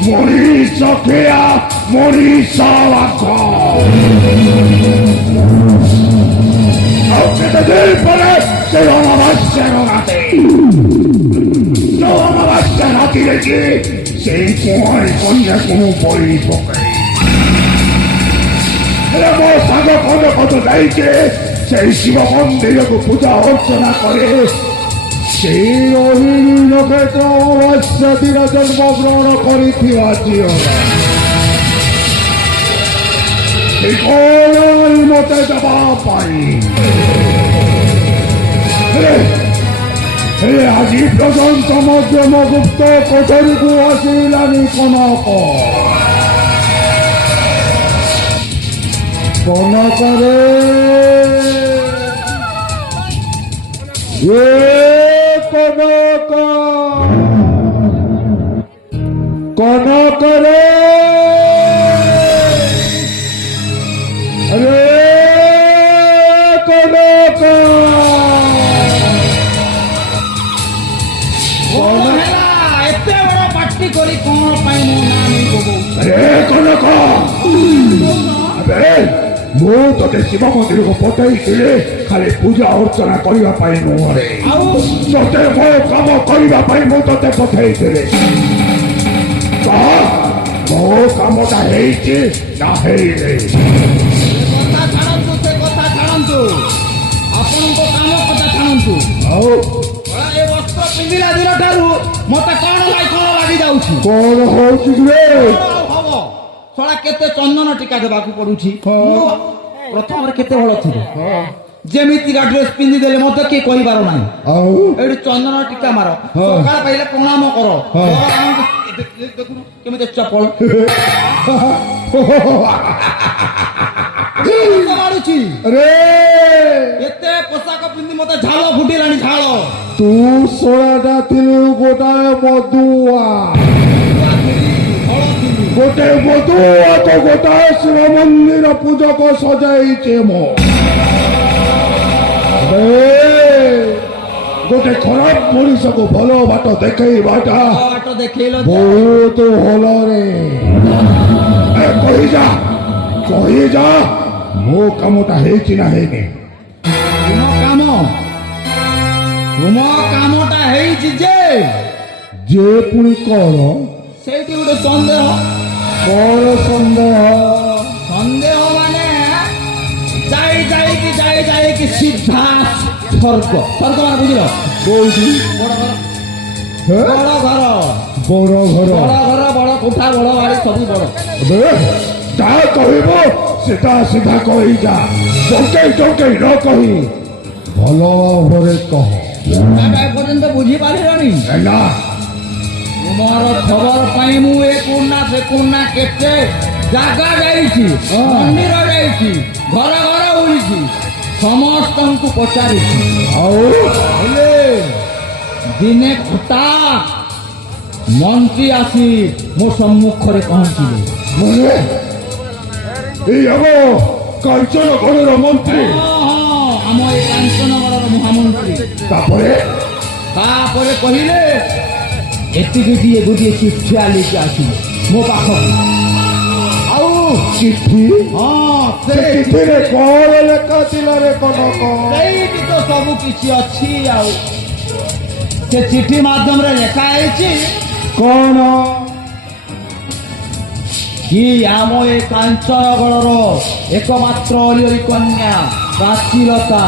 Moriza Kea, Moriza Lako. Aunque te depare, te lo amassero a te. Lo amassero a ti di chi, sei fuori con nessun politico. E la mossa che quando dai che, sei simo con Dio che puta orcena করে সেই অহিনীকে তো অবশ্যদিরা জন্মগ্রহণ করিথিবা ঝিও এই কোন মতে যাবা পাই আজি পর্যন্ত মধ্যমগুপ্ত কোঠরিকু আসিলানি কনক কনকরে কনক কনক রে রে কনক এতে বড় পার্টি করি কোন পাই মো না নেই কবো রে কনক আবে ମୁଁ ତତେ ଶିବ ମନ୍ଦିରକୁ ପଠେଇଥିଲି ଖାଲି ପୂଜା ଅର୍ଚ୍ଚନା କରିବା ପାଇଁ ନୁହଁ ରେ ତତେ ମୋ କାମ କରିବା ପାଇଁ ମୁଁ ତତେ ପଠେଇଥିଲି ମୋ କାମଟା ହେଇଛି ନା ହେଇନି କଥା ଛାଡ଼ନ୍ତୁ ସେ କଥା ଛାଡ଼ନ୍ତୁ ଆପଣଙ୍କ କାମ କଥା ଛାଡ଼ନ୍ତୁ ଆଉ ଏ ବସ୍ତ୍ର ପିନ୍ଧିଲା ଦିନ ଠାରୁ ମତେ କଣ ଲାଗି ଯାଉଛି କଣ ହଉଛି ରେ ହବ ଶଳା କେତେ ଚନ୍ଦନ ଟିକା ଦେବାକୁ ପଡୁଛି ପ୍ରଥମରେ କେତେ ଭଲ ଥିବ ଯେମିତିକା ଡ୍ରେସ ପିନ୍ଧିଦେଲେ ମତେ କିଏ କହିବାର ନାହିଁ ଏଇଠି ଚନ୍ଦନ ଟିକା ମାର ସକାଳ ପାଇଲେ ପ୍ରଣାମ କର ଦେଖୁନ କେମିତି ଚପଳ ମାରୁଛି ରେ ଏତେ ପୋଷାକ ପିନ୍ଧି ମତେ ଝାଳ ଫୁଟିଲାଣି ଝାଳ ତୁ ଶୋଳାଟା ଥିଲୁ ଗୋଟାଏ ମଧୁଆ গোটে মধুয়া তো গোটায় শিব মন্দির পূজক সজাইছে মো গোটে খারাপ মনিষকে ভালো বাট দেখাইবাটা বহুত ভাল রে কহি যা মো কামটা ହେଇଛି না ହେଇନି ତୁମ କାମଟା ହେଇଛି ଯେ ପୁଣି କର ସେଇଠି ଗୋଟେ ସନ୍ଦେହ କଣ ସନ୍ଦେହ ମାନେ ଯାଇକି ସିଧା ସ୍ୱର୍ଗ ମାନେ ବୁଝିଲ କୋଉଠି ବଡ ଘର ବଡ କୋଠା ବଡ ବାড়ি ସବୁ ବଡ ଯାହା କହିବ ସେଟା ସିଧା କହି ଯା ଚକେଇ ନ କହି ଭଲ ଭାବରେ କହ ପର୍ଯ୍ୟନ୍ତ ବୁଝିପାରିଲନି ନା ତୁମର ଖବର ପାଇଁ ମୁଁ ଏ କୋନା ସେ କୋନା କେତେ ଜାଗା ଯାଇଛି ମନ୍ଦିର ଯାଇଛି ଘର ବୁଲିଛି ସମସ୍ତଙ୍କୁ ପଚାରିଛି ଆଉ ହେଲେ ଦିନେ ହଠାତ୍ ମନ୍ତ୍ରୀ ଆସି ମୋ ସମ୍ମୁଖରେ ପହଞ୍ଚିଲେ ଏଇ ଆମ କାଞ୍ଚନଗଡ଼ର ମନ୍ତ୍ରୀ ଆମ ଏ କାଞ୍ଚନଗଡ଼ର ମହାମନ୍ତ୍ରୀ ତାପରେ କହିଲେ ଏତିକି ଗୋଟିଏ ଚିଠି ଲେଖି ଆସିଲେ ମୋ ପାଖକୁ ଆଉ ଚିଠି ସେ ଚିଠିରେ କଣ ଲେଖା ଥିଲା ରେ କନକ ସେଇଠି ତ ସବୁ କିଛି ଅଛି ଆଉ ସେ ଚିଠି ମାଧ୍ୟମରେ ଲେଖା ହେଇଛି କଣ କି ଆମ ଏ କାଞ୍ଚନଗଡ଼ର ଏକମାତ୍ର ଅଲିଅଳି କନ୍ୟା ପ୍ରାଚୀଲତା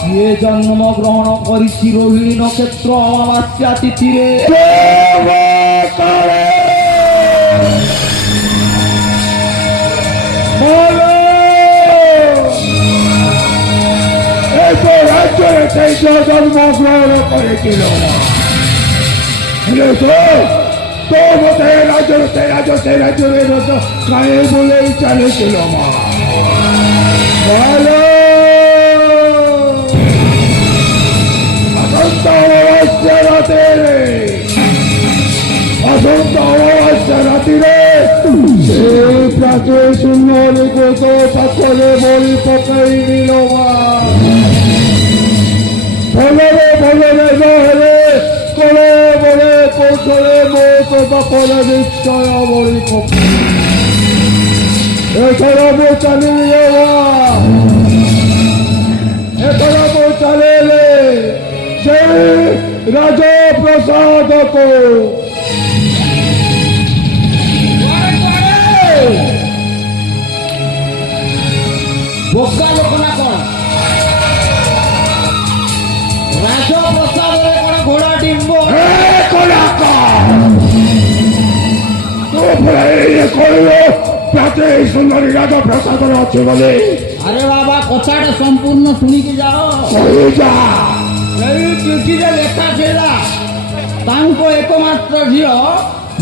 କିଏ ଜନ୍ମ ଗ୍ରହଣ କରିଛି ରୋହିଣୀ ନକ୍ଷତ୍ର ଅମାବାସ୍ୟା ତିଥିରେ ରାଜ୍ୟରେ ଜନ୍ମ ଗ୍ରହଣ କରିছিল তো মতে রাজরে রত কানে বলেই চালেছিল মা বলো অসন্ত অমাবস্যা রাতে রাতিরে সেই প্রাতে সুন্দর কত পাথরে বলি পকাই দিল মা ভলে নহলে করে বলে কৌশলে মত বাপরে নিশ্চয় বলি পকাই এছাড়া মো চালিয়ে এছাড়া মো চালিয়ে সেই রাজপ্রসাদক ବୋକା ଲୋକ ନା କଣ ରାଜପ୍ରସାଦରେ କଣ ଘୋଡ଼ା ଡିମ୍ବ ପ୍ରାତେ ସୁନ୍ଦରୀ ରାଜପ୍ରସାଦରେ ଅଛି ବୋଲି ଆରେ ବାବା କଥାଟା ସମ୍ପୂର୍ଣ୍ଣ ଶୁଣିକି ଯାଅ ଏଇ ଚିଠିରେ ଲେଖା ଥିଲା ତାଙ୍କ ଏକମାତ୍ର ଝିଅ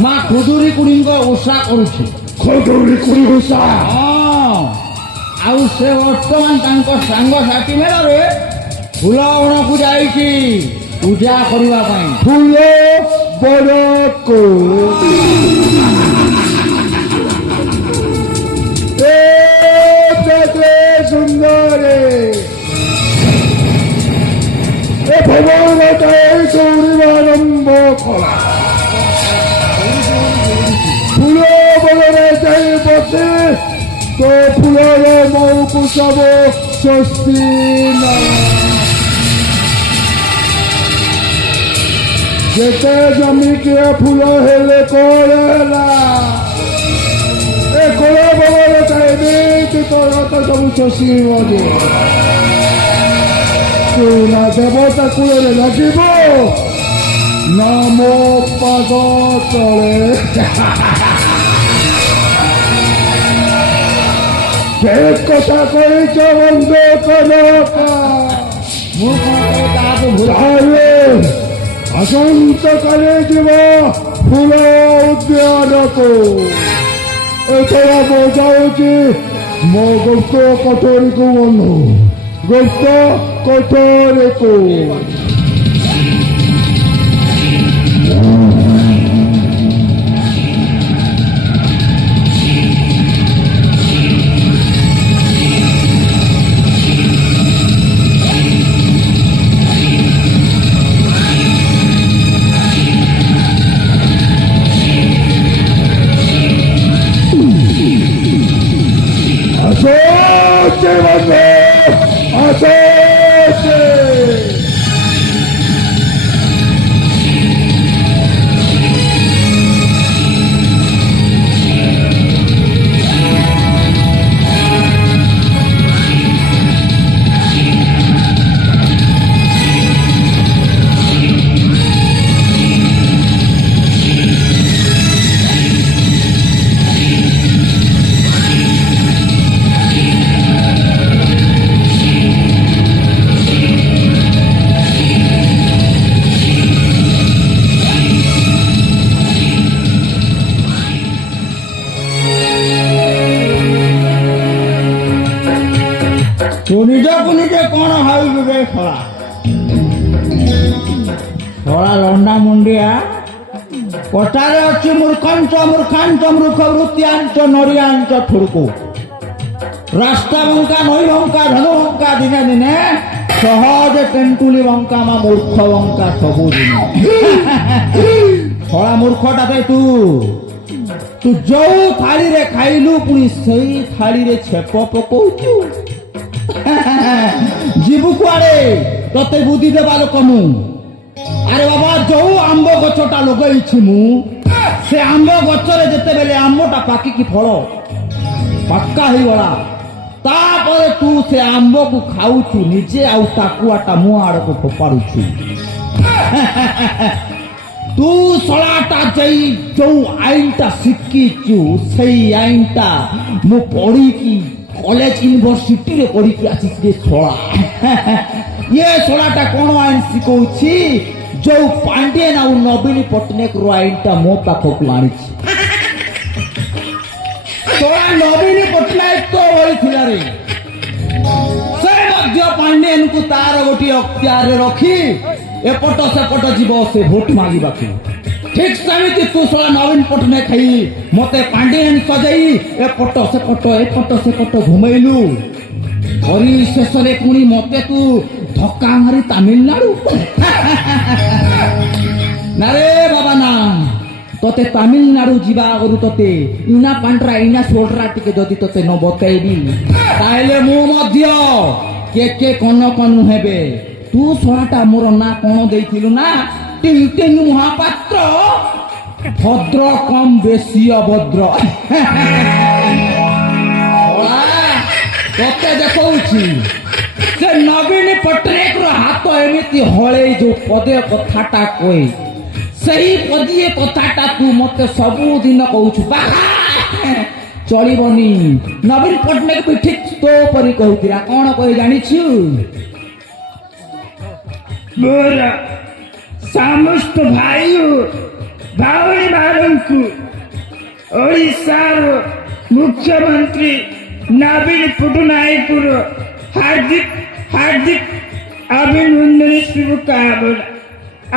ମା ଖୁଦୁରୀ କୁଡ଼ିଙ୍କ ଓଷା କରୁଛି ଖୁଦୁରୀ କୁଡ଼ି ଓଷା ଆଉ ସେ ବର୍ତ୍ତମାନ ତାଙ୍କ ସାଙ୍ଗସାଥି ମେଳରେ ଫୁଲବଣକୁ ଯାଇଛି ପୂଜା କରିବା ପାଇଁ ଫୁଲ ବଣକୁ ସୁନ୍ଦର ଏ ଭଗବତାଏ ଗୌରୀବା ଆରମ୍ଭ କଲା ଫୁଲ ବଣରେ ଯାଇ ବସେ তো ফুলের মৌকু সব স্বস্তি যেতে জমিকে ফুল হেলে করে না এ করে বলে চাইবে তোর তো সব স্বস্তি মজে না দেবতা কুলে লাগিব নম পাদ তলে কথা করেছ বন্ধ তাহলে আসন্তকালে যাব ফুল উদ্যানକୁ ଏଥର ବଜାଉଛି ମୋ ଗୁପ୍ତ କୋଠରୀକୁ ବନ୍ଧୁ ଗୁପ୍ତ କୋଠରୀକୁ ନିଜକୁ ନିଜେ କଣ ଭାବିବୁ ରେ ଶଳା ଶଳା ଲଣ୍ଡା ମୁଣ୍ଡିଆ କଟାରେ ଅଛି ମୂର୍ଖାଞ୍ଚ ମୂର୍ଖ ବୃତ୍ତିଆଞ୍ଚ ନରିଆଞ୍ଚ ଠୁଡ଼କୁ ରାସ୍ତା ବଙ୍କା ନଈ ବଙ୍କା ଧନୁ ବଙ୍କା ଦିନେ ଦିନେ ସହଜ ତେନ୍ତୁଳି ବଙ୍କା ମା ମୂର୍ଖ ବଙ୍କା ସବୁଦିନ ଶଳା ମୂର୍ଖଟା ବେ ତୁ ଯୋଉ ଥାଳିରେ ଖାଇଲୁ ପୁଣି ସେଇ ଥାଳିରେ ଛେପ ପକଉଛୁ ଯିବୁ କୁଆଡେ ତତେ ବୁଦ୍ଧି ଦେବା ଲୋକ ମୁଁ ଆରେ ବାବା ଯୋଉ ଆମ୍ବ ଗଛଟା ଲଗେଇଛି ମୁଁ ସେ ଆମ୍ବ ଗଛରେ ଯେତେବେଳେ ଆମ୍ବଟା ପାକିକି ଫଳ ପାକା ହେଇଗଲା ତାପରେ ତୁ ସେ ଆମ୍ବକୁ ଖାଉଛୁ ନିଜେ ଆଉ ଟାକୁଆଟା ମୁହଁ ଆଡକୁ ଫୋପାଡୁଛୁ ତୁ ଶଳାଟା ଯାଇ ଯୋଉ ଆଇନଟା ଶିଖିଛୁ ସେଇ ଆଇନଟା ମୁଁ ପଢିକି কলেজ ইউনিভার্সিটি পড়িকি আসিছি শলা ইয়ে শলাটা কোন আইন শিখছি ଯୋଉ ପାଣ୍ଡିଆନ ଆଉ ନବୀନ ପଟ୍ଟନାୟକର ଆଇନଟା ମୋ ପାଖକୁ ଆଣିଛି। ନବୀନ ପଟ୍ଟନାୟକ ତ ଭଳିଥିଲା ରେ, ସେ ମଧ୍ୟ ପାଣ୍ଡିଆନକୁ ତାର ଗୋଟିଏ ଅକ୍ତିଆରରେ ରଖି ଏପଟ ସେପଟ ଯିବ ସେ ଭୋଟ ମାଗିବାକୁ। ଠିକ ସେମିତି ତୁ ଶଳା ନବୀନ ପଟ୍ଟନାୟକ ଖାଇ ମତେ ପାଣ୍ଡିଆନ ସଜେଇ ଏପଟ ସେପଟ ଘୁମେଇଲୁ। ପରିଶେଷରେ ପୁଣି ମତେ ତୁ ଧକ୍କା ମାରି ତାମିଲନାଡୁ। ନାରେ ବାବା ନା, ତତେ ତାମିଲନାଡୁ ଯିବା ଆଗରୁ ତତେ ଇନା ପାଣ୍ଡରା ଇନା ସୋଡରା ଟିକେ ଯଦି ତତେ ନ ବତେଇବି ତାହେଲେ ମୁଁ ମଧ୍ୟ କେ କନ କନୁ ହେବେ। ତୁ ଶଳାଟା ମୋର ନା କଣ ଦେଇଥିଲୁ ନା ଟିଙ୍ଗ ମହାପାତ୍ର, ଭଦ୍ର କମ ବେଶୀ ଅଭଦ୍ର। ତତେ ଦେଖଉଛି ସେ ନବୀନ ପଟ୍ଟନାୟକର ହାତ ଏମିତି ହଳେଇ ଯୋଉ ପଦେ କଥାଟା କହେ, ସେହି ପଦିଏ କଥାଟା ତୁ ମତେ ସବୁଦିନ କହୁଛୁ ବାହା ଚଳିବନି। ନବୀନ ପଟ୍ଟନାୟକ ବି ଠିକ ତୋ ପରି କହୁଥିଲା। କଣ କହି ଜାଣିଛୁ? ମୋର ସମସ୍ତ ଭାଇ ଭଉଣୀ ମାନଙ୍କୁ ଓଡ଼ିଶାର ମୁଖ୍ୟମନ୍ତ୍ରୀ ନବୀନ ପଟ୍ଟନାୟକର ହାର୍ଦ୍ଦିକ ଅଭିନନ୍ଦନ ଶୁଭକାମନା।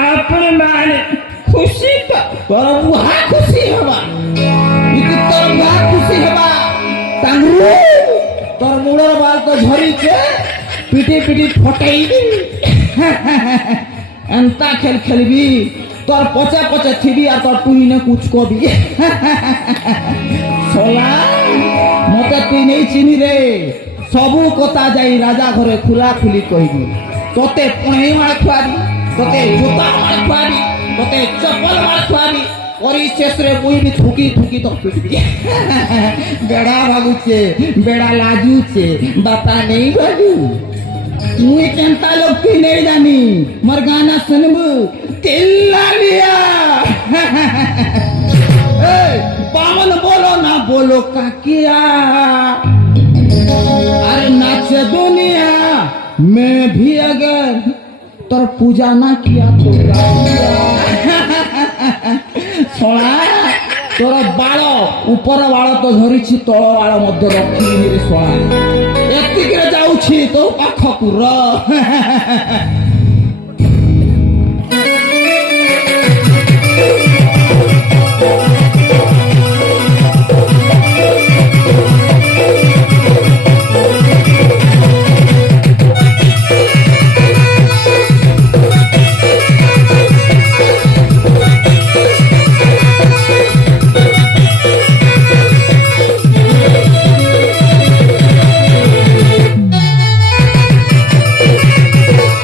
ଆପଣ ମାନେ ଖୁସି ତ? ତୋର ବୁହା ଖୁସି ହେବା, ତୋର ବୁହା ଖୁସି ହେବା ତାଙ୍କୁ ତୋର ମୂଳର ବାଲ ତ ଝରିଛେ ପିଟି ଫଟେଇବି। ଏନ୍ତା ଖେଳିବି তোর পচে পচে থিবি আর তোর টুই না কুচকবি। সোলা মতে তুই নেই চিনি রে, সবু কথা যাই রাজা ঘরে খুলা খুলি কইবি। তোতে পুণেই মার খুয়াবি, তোতে জুতা মার খুয়াবি, তোতে চপ্পল মার খুয়াবি, পরিশেষরে মুই বি থুকি থুকি তো পিটবি। বেড়া ভাগুছে, বেড়া লাজুছে, বাতা নেই বাজু। মুই কেনতা লোক তুই নেই জানি, মোর গানা শুনবু চিল্লা লিয়া। बामन बोलो ना बोलो काकिया, अरे नाचे दुनिया मैं भी अगर तोर पूजा ना किया तो सोना तोर बाल ऊपर बाल तो धरी तल बाल मध्य रखी सोना एतिक जाऊँ तो पाखक